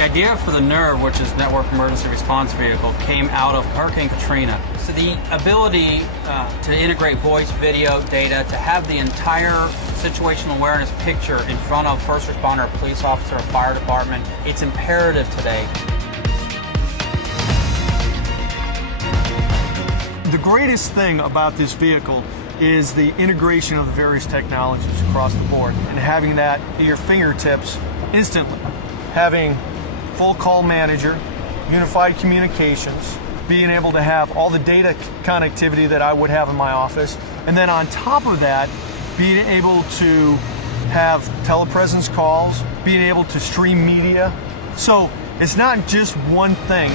The idea for the NERV, which is Network Emergency Response Vehicle, came out of Hurricane Katrina. So the ability to integrate voice, video, data, to have the entire situational awareness picture in front of first responder, a police officer, a fire department, it's imperative today. The greatest thing about this vehicle is the integration of the various technologies across the board and having that at your fingertips instantly. Having full call manager, unified communications, being able to have all the data connectivity that I would have in my office, and then on top of that, being able to have telepresence calls, being able to stream media. So it's not just one thing.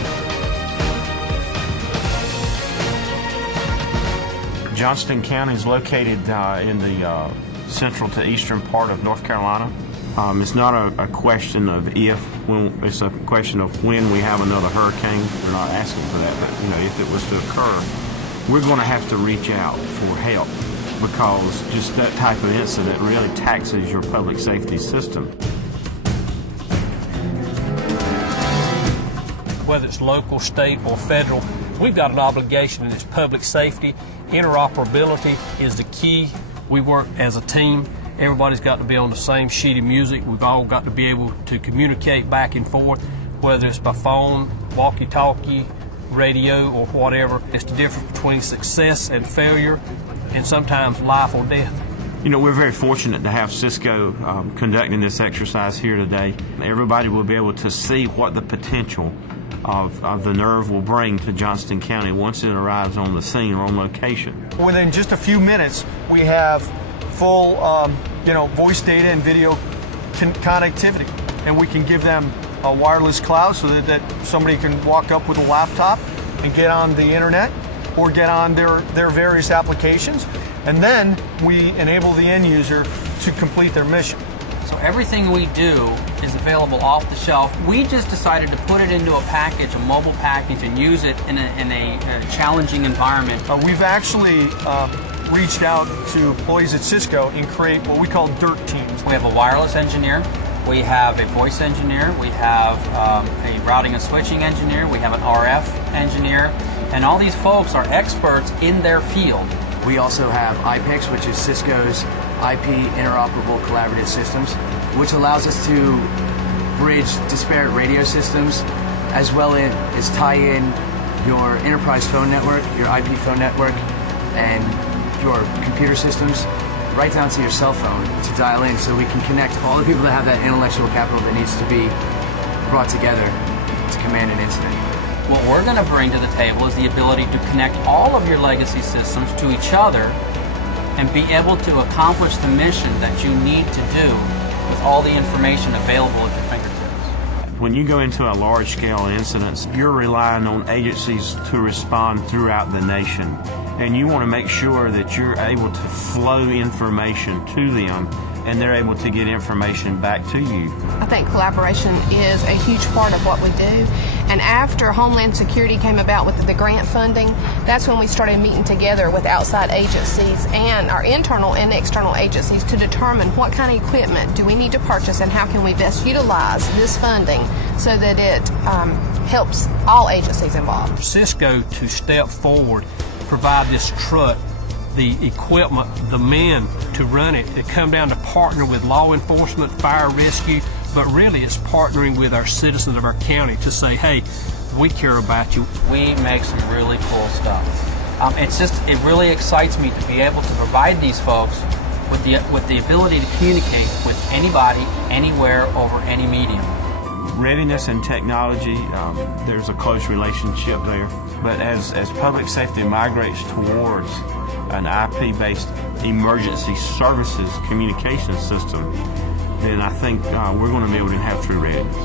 Johnston County is located in the central to eastern part of North Carolina. It's not a question of if, it's a question of when we have another hurricane. We're not asking for that, but if it was to occur, we're going to have to reach out for help because just that type of incident really taxes your public safety system. Whether it's local, state, or federal, we've got an obligation in this public safety. Interoperability is the key. We work as a team. Everybody's got to be on the same sheet of music. We've all got to be able to communicate back and forth, whether it's by phone, walkie-talkie, radio, or whatever. It's the difference between success and failure, and sometimes life or death. We're very fortunate to have Cisco conducting this exercise here today. Everybody will be able to see what the potential of the NERV will bring to Johnston County once it arrives on the scene or on location. Within just a few minutes, we have full voice data and video connectivity, and we can give them a wireless cloud so that somebody can walk up with a laptop and get on the internet or get on their various applications, and then we enable the end user to complete their mission. So everything we do is available off the shelf. We just decided to put it into a package, a mobile package, and use it in a challenging environment. We've actually reached out to employees at Cisco and create what we call DIRT teams. We have a wireless engineer, we have a voice engineer, we have a routing and switching engineer, we have an RF engineer, and all these folks are experts in their field. We also have IPEX, which is Cisco's IP Interoperable Collaborative Systems, which allows us to bridge disparate radio systems as well as tie in your enterprise phone network, your IP phone network, and your computer systems right down to your cell phone to dial in, so we can connect all the people that have that intellectual capital that needs to be brought together to command an incident. What we're going to bring to the table is the ability to connect all of your legacy systems to each other and be able to accomplish the mission that you need to do with all the information available at your fingertips. When you go into a large-scale incident, you're relying on agencies to respond throughout the nation. And you want to make sure that you're able to flow information to them and they're able to get information back to you. I think collaboration is a huge part of what we do. And after Homeland Security came about with the grant funding, that's when we started meeting together with outside agencies and our internal and external agencies to determine what kind of equipment do we need to purchase and how can we best utilize this funding so that it helps all agencies involved. Cisco to step forward, provide this truck, the equipment, the men to run it. They come down to partner with law enforcement, fire rescue, but really it's partnering with our citizens of our county to say, hey, we care about you. We make some really cool stuff. It really excites me to be able to provide these folks with the ability to communicate with anybody, anywhere, over any medium. Readiness and technology, there's a close relationship there. But as public safety migrates towards an IP-based emergency services communication system, then I think we're going to be able to have true readiness.